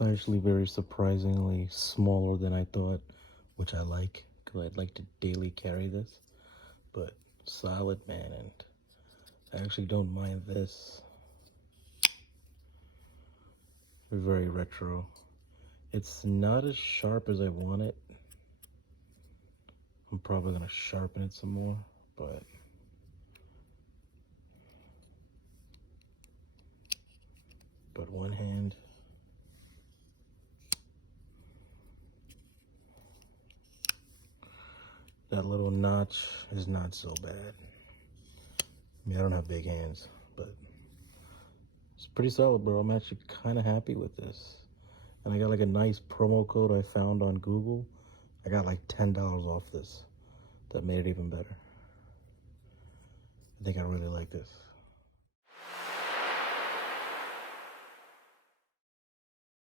It's actually very surprisingly smaller than I thought, which I like, because I'd like to daily carry this. But solid, man, and I actually don't mind this. Very retro. It's not as sharp as I want it. I'm probably gonna sharpen it some more, but one hand. That little notch is not so bad. I mean, I don't have big hands, but it's pretty solid, bro. I'm actually kind of happy with this. And I got like a nice promo code I found on Google. I got like $10 off this. That made it even better. I think I really like this.